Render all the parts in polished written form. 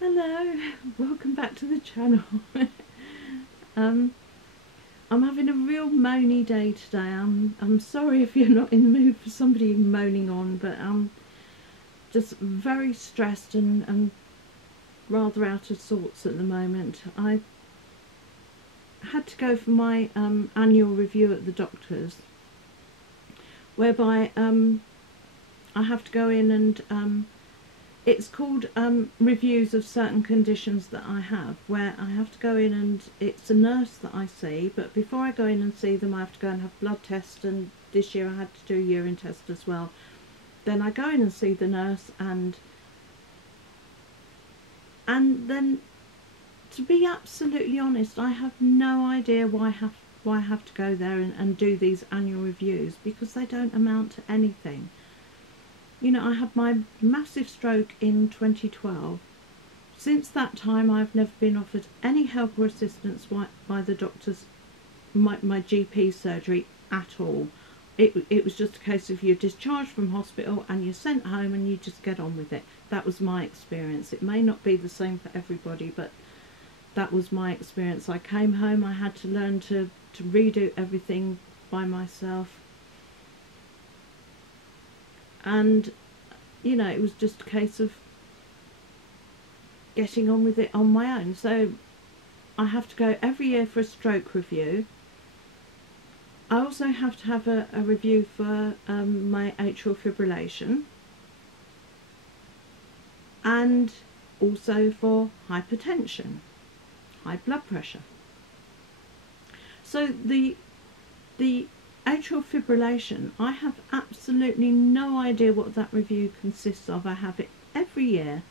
Hello, welcome back to the channel. I'm having a real moany day today. I'm sorry if you're not in the mood for somebody moaning on, but I'm just very stressed and rather out of sorts at the moment. I had to go for my annual review at the doctor's, whereby I have to go in and it's called reviews of certain conditions that I have, where I have to go in and it's a nurse that I see, but before I go in and see them I have to go and have blood tests, and this year I had to do a urine test as well. Then I go in and see the nurse, and then, to be absolutely honest, I have no idea why I have to go there and do these annual reviews, because they don't amount to anything. You know, I had my massive stroke in 2012. Since that time I've never been offered any help or assistance by the doctors, my GP surgery at all. It was just a case of you're discharged from hospital and you're sent home and you just get on with it. That was my experience. It may not be the same for everybody, but that was my experience. I came home, I had to learn to redo everything by myself. And, you know, it was just a case of getting on with it on my own. So I have to go every year for a stroke review. I also have to have a review for my atrial fibrillation, and also for hypertension, high blood pressure. So the atrial fibrillation, I have absolutely no idea what that review consists of. I have it every year,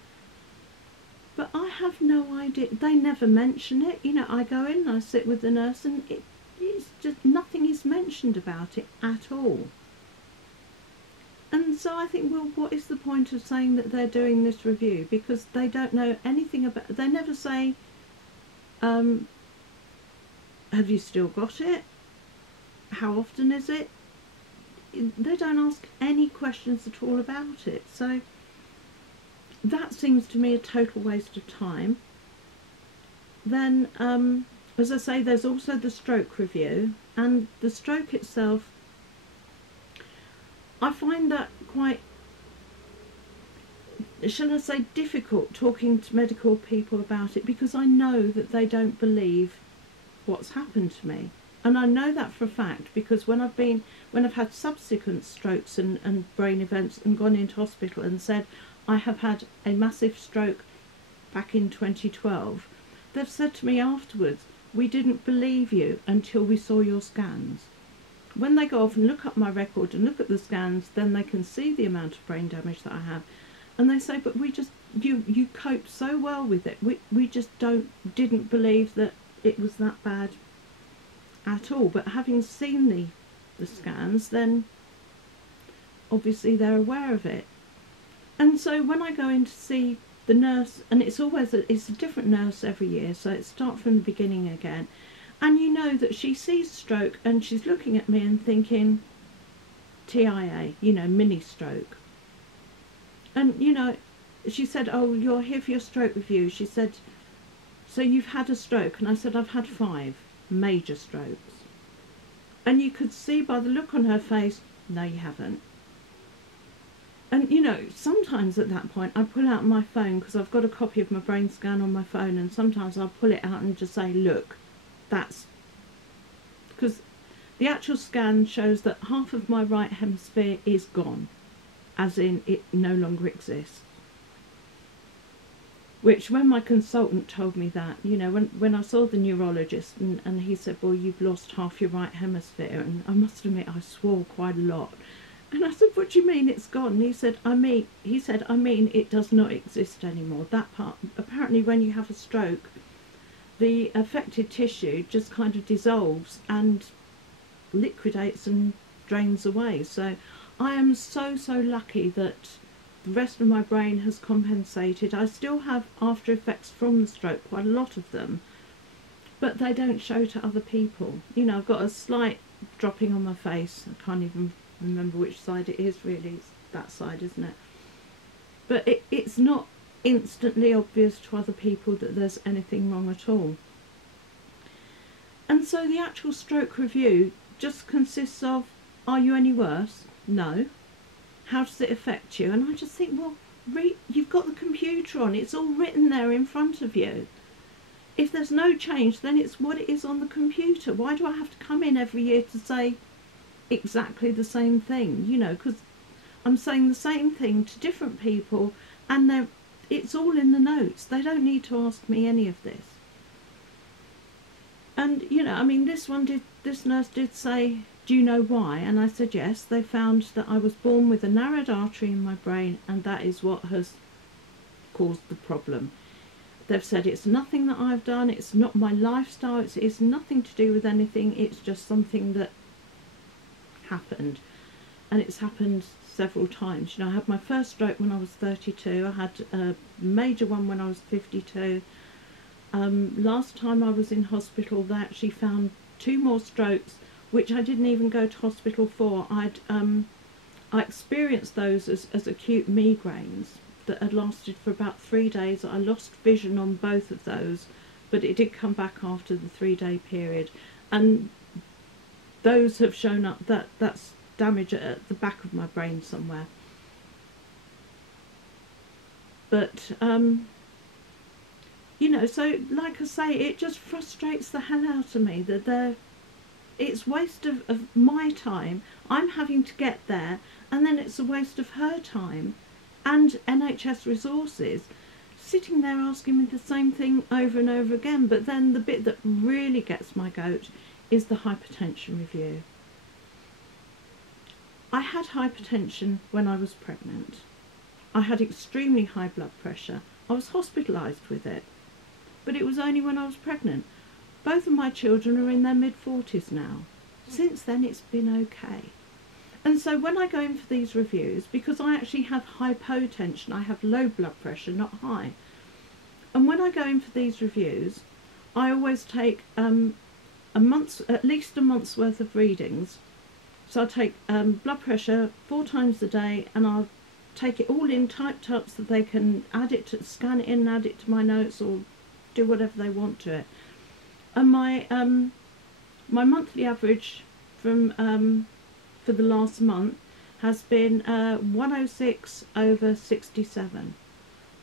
but I have no idea. They never mention it. You know, I go in, I sit with the nurse, and it's just nothing is mentioned about it at all. And so I think, well, what is the point of saying that they're doing this review? Because they don't know anything about. They never say, have you still got it? How often is it? They don't ask any questions at all about it. So that seems to me a total waste of time. Then, as I say, there's also the stroke review, and the stroke itself, I find that quite, shall I say, difficult talking to medical people about it, because I know that they don't believe what's happened to me. And I know that for a fact, because when I've had subsequent strokes and brain events and gone into hospital and said I have had a massive stroke back in 2012, they've said to me afterwards, we didn't believe you until we saw your scans. When they go off and look up my record and look at the scans, then they can see the amount of brain damage that I have, and they say, but we just, you coped so well with it, we just didn't believe that it was that bad at all. But having seen the scans, then obviously they're aware of it. And so when I go in to see the nurse, and it's a different nurse every year, so it starts from the beginning again, and you know that she sees stroke and she's looking at me and thinking TIA, you know, mini stroke. And you know, she said, oh, you're here for your stroke review. She said, so you've had a stroke? And I said, I've had 5 major strokes. And you could see by the look on her face, no, you haven't. And you know, sometimes at that point I pull out my phone, because I've got a copy of my brain scan on my phone, and sometimes I'll pull it out and just say, look, that's because the actual scan shows that half of my right hemisphere is gone, as in it no longer exists. Which, when my consultant told me that, you know, when I saw the neurologist and he said, well, you've lost half your right hemisphere, and I must admit I swore quite a lot. And I said, what do you mean it's gone? And he said, I mean it does not exist anymore. That part, apparently when you have a stroke, the affected tissue just kind of dissolves and liquidates and drains away. So I am so lucky that the rest of my brain has compensated. I still have after effects from the stroke, quite a lot of them, but they don't show to other people. You know, I've got a slight dropping on my face. I can't even remember which side it is really. It's that side, isn't it? But it's not instantly obvious to other people that there's anything wrong at all. And so the actual stroke review just consists of, are you any worse? No. How does it affect you? And I just think, well, you've got the computer on, it's all written there in front of you. If there's no change, then it's what it is on the computer. Why do I have to come in every year to say exactly the same thing? You know, because I'm saying the same thing to different people, and it's all in the notes. They don't need to ask me any of this. And, you know, I mean, this nurse did say, do you know why? And I said, yes, they found that I was born with a narrowed artery in my brain, and that is what has caused the problem. They've said it's nothing that I've done, it's not my lifestyle, it's nothing to do with anything, it's just something that happened. And it's happened several times. You know, I had my first stroke when I was 32, I had a major one when I was 52. Last time I was in hospital, they actually found 2 more strokes, which I didn't even go to hospital for. I experienced those as acute migraines that had lasted for about 3 days. I lost vision on both of those, but it did come back after the 3-day period. And those have shown up, that's damage at the back of my brain somewhere. But, you know, so like I say, it just frustrates the hell out of me that it's waste of my time. I'm having to get there, and then it's a waste of her time and NHS resources, sitting there asking me the same thing over and over again. But then the bit that really gets my goat is the hypertension review. I had hypertension when I was pregnant. I had extremely high blood pressure. I was hospitalised with it, but it was only when I was pregnant. Both of my children are in their mid-40s now. Since then it's been okay. And so when I go in for these reviews, because I actually have hypotension, I have low blood pressure, not high. And when I go in for these reviews, I always take at least a month's worth of readings. So I take blood pressure 4 times a day, and I'll take it all in typed up so they can scan it in and add it to my notes, or do whatever they want to it. And my monthly average from for the last month has been 106/67.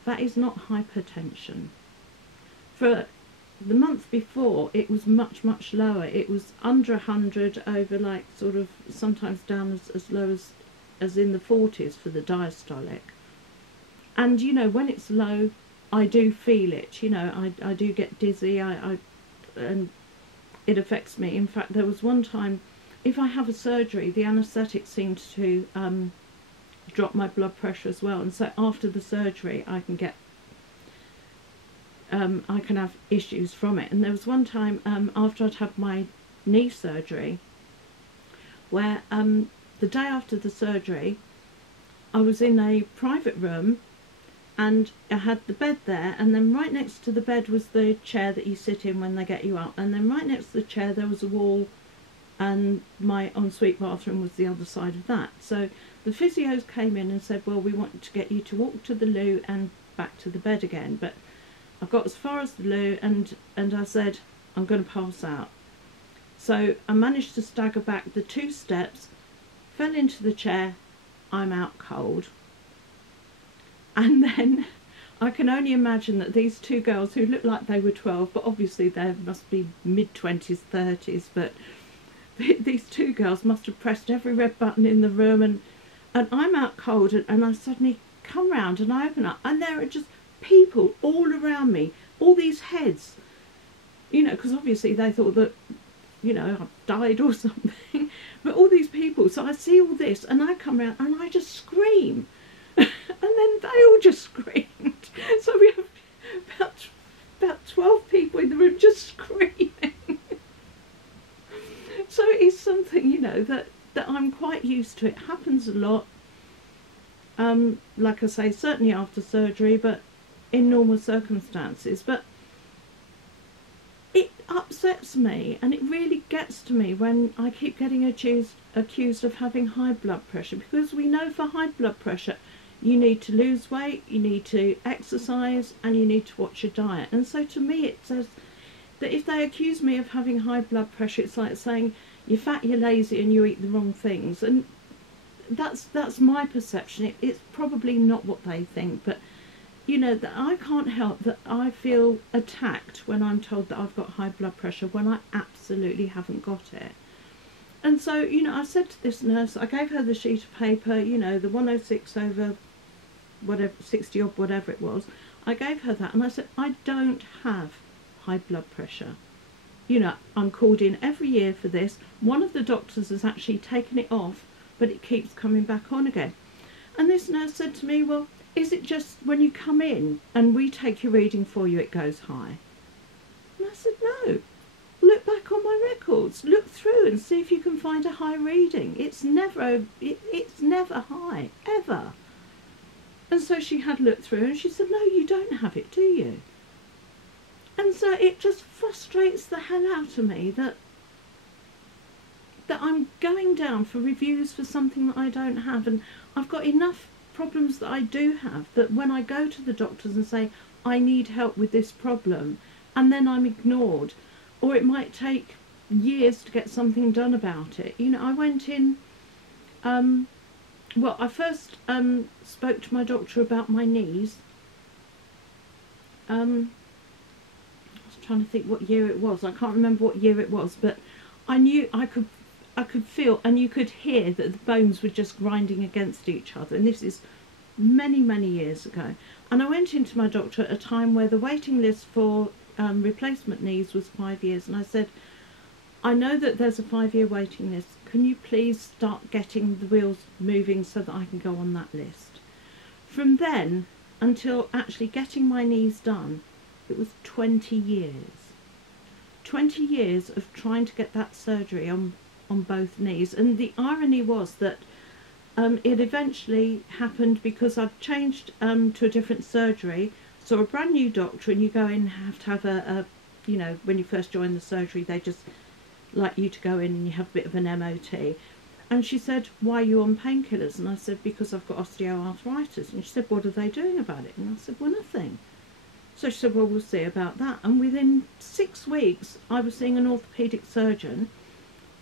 That is not hypertension. For the month before, it was much lower. It was under 100 over, like, sort of sometimes down as low as in the 40s for the diastolic. And, you know, when it's low, I do feel it. You know, I do get dizzy. And it affects me. In fact, there was one time, if I have a surgery, the anaesthetic seemed to drop my blood pressure as well. And so after the surgery, I can have issues from it. And there was one time after I'd had my knee surgery, where the day after the surgery, I was in a private room, and I had the bed there, and then right next to the bed was the chair that you sit in when they get you up, and then right next to the chair there was a wall, and my ensuite bathroom was the other side of that. So the physios came in and said, well, we want to get you to walk to the loo and back to the bed again. But I got as far as the loo, and I said, I'm going to pass out. So I managed to stagger back the 2 steps, fell into the chair, I'm out cold. And then I can only imagine that these 2 girls, who looked like they were 12, but obviously they must be mid-20s, 30s, but these 2 girls must have pressed every red button in the room, and I'm out cold, and I suddenly come round and I open up, and there are just people all around me, all these heads, you know, because obviously they thought that, you know, I've died or something, but all these people. So I see all this, and I come round and I just scream. And then they all just screamed. So we have about 12 people in the room just screaming. So it's something, you know, that I'm quite used to. It happens a lot. Like I say, certainly after surgery, but in normal circumstances. But it upsets me, and it really gets to me when I keep getting accused of having high blood pressure, because we know for high blood pressure you need to lose weight, you need to exercise, and you need to watch your diet. And so to me it says that if they accuse me of having high blood pressure, it's like saying you're fat, you're lazy, and you eat the wrong things. And that's my perception. It's probably not what they think, but you know, that I can't help that I feel attacked when I'm told that I've got high blood pressure when I absolutely haven't got it. And so, you know, I said to this nurse, I gave her the sheet of paper, you know, the 106 over whatever, 60 or whatever it was. I gave her that and I said, I don't have high blood pressure. You know, I'm called in every year for this. One of the doctors has actually taken it off, but it keeps coming back on again. And this nurse said to me, well, is it just when you come in and we take your reading for you, it goes high? And I said, no. Look back on my records. Look through and see if you can find a high reading. It's never high, ever. And so she had looked through and she said, no, you don't have it, do you? And so it just frustrates the hell out of me that I'm going down for reviews for something that I don't have. And I've got enough problems that I do have that when I go to the doctors and say I need help with this problem, and then I'm ignored, or it might take years to get something done about it. You know, I went in, well, I first spoke to my doctor about my knees. I was trying to think what year it was. I can't remember what year it was, but I knew I could feel, and you could hear that the bones were just grinding against each other. And this is many, many years ago. And I went into my doctor at a time where the waiting list for replacement knees was 5 years. And I said, I know that there's a 5-year waiting list. Can you please start getting the wheels moving so that I can go on that list? From then until actually getting my knees done, it was 20 years. 20 years of trying to get that surgery on both knees. And the irony was that it eventually happened because I'd changed to a different surgery, so a brand new doctor, and you go in and have to have a you know, when you first join the surgery, they just like you to go in and you have a bit of an MOT. And she said, why are you on painkillers? And I said, because I've got osteoarthritis. And she said, what are they doing about it? And I said, well, nothing. So she said, well, we'll see about that. And within 6 weeks, I was seeing an orthopaedic surgeon.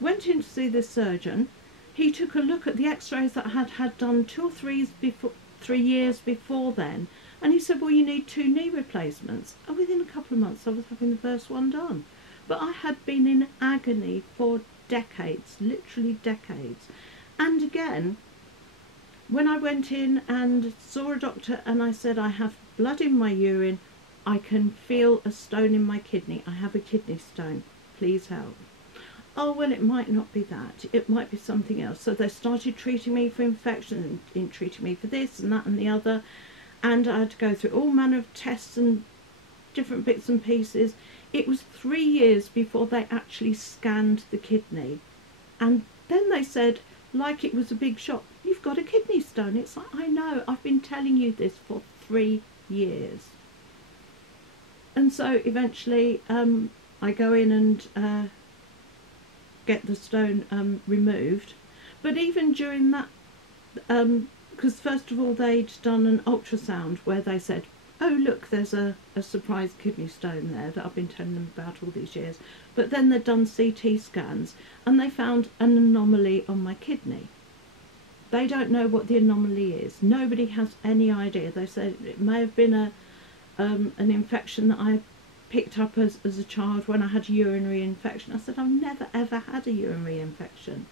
Went in to see this surgeon. He took a look at the x-rays that I had done 2 or 3 years before then, and he said, well, you need 2 knee replacements. And within a couple of months I was having the first one done. But I had been in agony for decades, literally decades. And again, when I went in and saw a doctor and I said, I have blood in my urine, I can feel a stone in my kidney, I have a kidney stone, please help. Oh, well, it might not be that. It might be something else. So they started treating me for infection and treating me for this and that and the other. And I had to go through all manner of tests and different bits and pieces. It was 3 years before they actually scanned the kidney. And then they said, like it was a big shock, you've got a kidney stone. It's like, I know, I've been telling you this for 3 years. And so eventually I go in and get the stone removed. But even during that, because first of all they'd done an ultrasound where they said, oh look, there's a surprise kidney stone there that I've been telling them about all these years. But then they'd done CT scans and they found an anomaly on my kidney. They don't know what the anomaly is. Nobody has any idea. They said it may have been an infection that I picked up as a child when I had a urinary infection. I said, I've never ever had a urinary infection,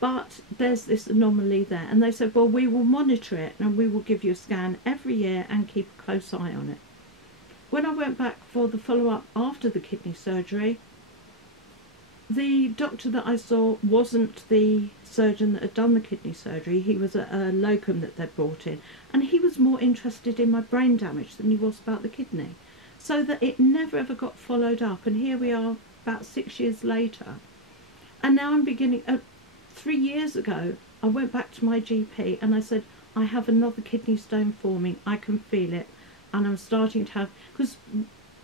but there's this anomaly there. And they said, well, we will monitor it and we will give you a scan every year and keep a close eye on it. When I went back for the follow-up after the kidney surgery, the doctor that I saw wasn't the surgeon that had done the kidney surgery. He was a locum that they'd brought in, and he was more interested in my brain damage than he was about the kidney. So that it never ever got followed up, and here we are about 6 years later. And now I'm beginning, 3 years ago, I went back to my GP and I said, I have another kidney stone forming, I can feel it, and I'm starting to have, because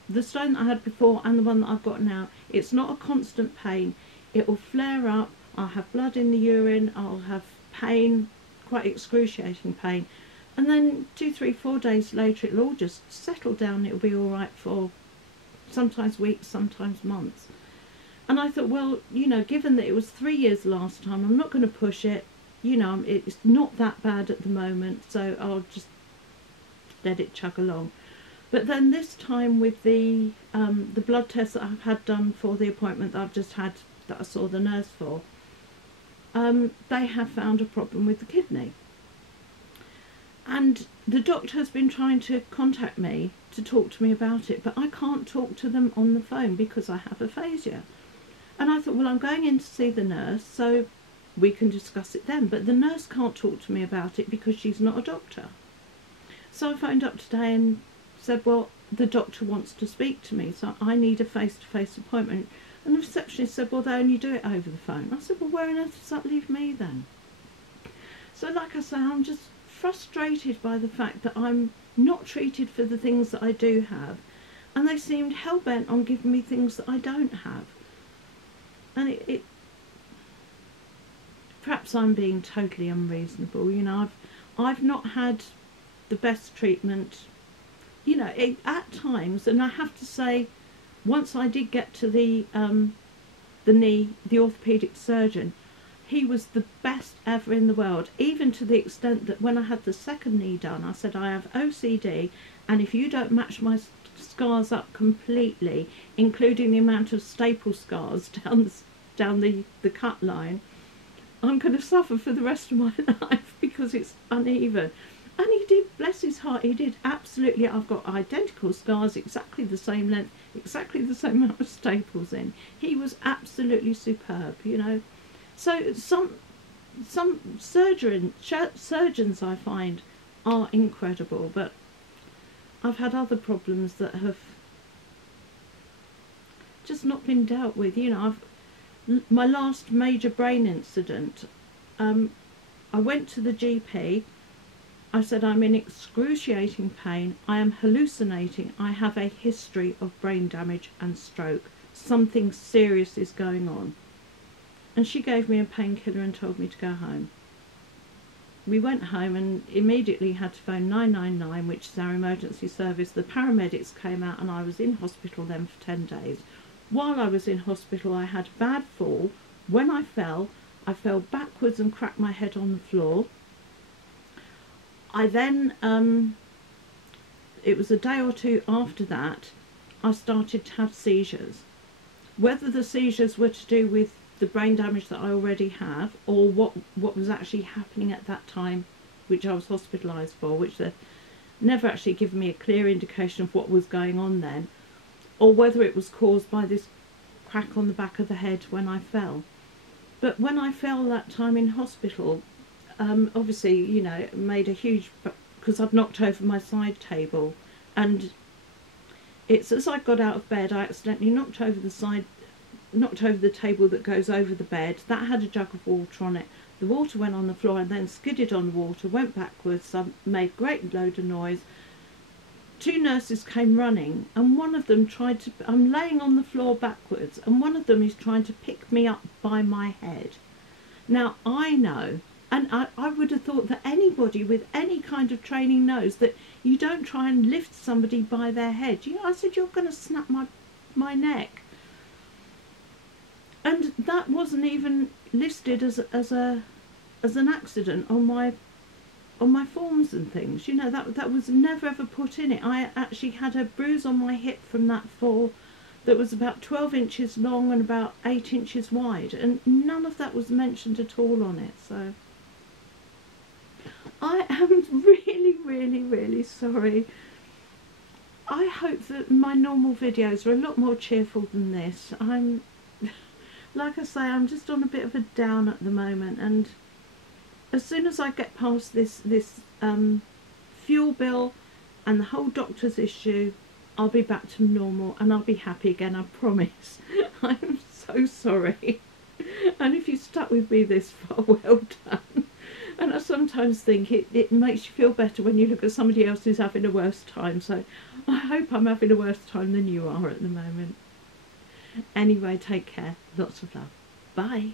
the stone that I had before and the one that I've got now, it's not a constant pain. It will flare up, I'll have blood in the urine, I'll have pain, quite excruciating pain. And then 2, 3, 4 days later, it'll all just settle down. It'll be all right for sometimes weeks, sometimes months. And I thought, well, you know, given that it was 3 years last time, I'm not going to push it. You know, it's not that bad at the moment, so I'll just let it chug along. But then this time with the blood test that I've had done for the appointment that I've just had, that I saw the nurse for, they have found a problem with the kidney. And the doctor has been trying to contact me to talk to me about it, but I can't talk to them on the phone because I have aphasia. And I thought, well, I'm going in to see the nurse, so we can discuss it then. But the nurse can't talk to me about it because she's not a doctor. So I phoned up today and said, well, the doctor wants to speak to me, so I need a face-to-face appointment. And the receptionist said, well, they only do it over the phone. I said, well, where on earth does that leave me then? So like I say, I'm just frustrated by the fact that I'm not treated for the things that I do have, and they seemed hell-bent on giving me things that I don't have. And it perhaps I'm being totally unreasonable. You know, I've not had the best treatment, you know, at times. And I have to say, once I did get to the knee, the orthopaedic surgeon, he was the best ever in the world, even to the extent that when I had the second knee done, I said, I have OCD, and if you don't match my scars up completely, including the amount of staple scars down the cut line, I'm going to suffer for the rest of my life because it's uneven. And he did, bless his heart, he did absolutely. I've got identical scars, exactly the same length, exactly the same amount of staples in. He was absolutely superb, you know. So some surgeons I find are incredible, but I've had other problems that have just not been dealt with. You know, my last major brain incident, I went to the GP. I said, I'm in excruciating pain, I am hallucinating, I have a history of brain damage and stroke, something serious is going on. And she gave me a painkiller and told me to go home. We went home and immediately had to phone 999, which is our emergency service. The paramedics came out and I was in hospital then for 10 days. While I was in hospital, I had a bad fall. When I fell backwards and cracked my head on the floor. I then, it was a day or two after that, I started to have seizures. Whether the seizures were to do with the brain damage that I already have, or what was actually happening at that time, which I was hospitalised for, which they've never actually given me a clear indication of what was going on then, or whether it was caused by this crack on the back of the head when I fell. But when I fell that time in hospital, obviously, you know, it made a huge, because I've knocked over my side table, and it's as I got out of bed, I accidentally knocked over the table that goes over the bed. That had a jug of water on it. The water went on the floor and then skidded on the water, went backwards. I made a great load of noise. 2 nurses came running, and one of them tried to, I'm laying on the floor backwards, and one of them is trying to pick me up by my head. Now, I know, and I would have thought that anybody with any kind of training knows that you don't try and lift somebody by their head. You know, I said, you're going to snap my neck. And that wasn't even listed as an accident on my forms and things. You know, that was never ever put in it. I actually had a bruise on my hip from that fall that was about 12 inches long and about 8 inches wide, and none of that was mentioned at all on it. So I am really, really, really sorry. I hope that my normal videos are a lot more cheerful than this. Like I say, I'm just on a bit of a down at the moment, and as soon as I get past this fuel bill and the whole doctor's issue, I'll be back to normal and I'll be happy again, I promise. I'm so sorry. And if you stuck with me this far, well done. And I sometimes think it makes you feel better when you look at somebody else who's having a worse time. So I hope I'm having a worse time than you are at the moment. Anyway, take care. Lots of love. Bye.